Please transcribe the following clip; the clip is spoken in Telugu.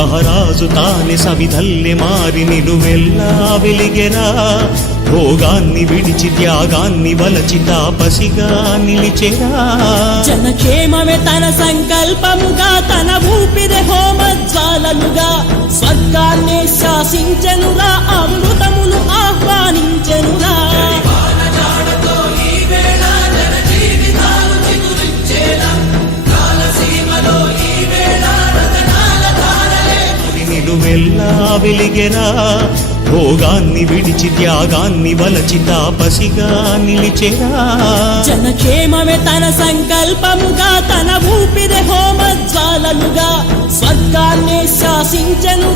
మహారాజు తానే సవిధల్లె మారి నిలువెల్లా వెలిగెరా భోగాన్ని విడిచి త్యాగాన్ని వలచి తాపసిగా నిలిచెరా జనక్షేమమే తన సంకల్పముగా తన ఊపిరి హోమజ్వాలలుగా స్వర్గాన్ని శాసించెనురా అమృతమును ఆహ్వానించెనురా నిలువెల్లా వెలిగెరా భోగాన్ని విడిచి త్యాగాన్ని వలచి తాపసిగా నిలిచెరా జనక్షేమమే తన సంకల్పముగా తన ఊపిరి హోమజ్వాలలుగా స్వర్గాన్ని శాసించెను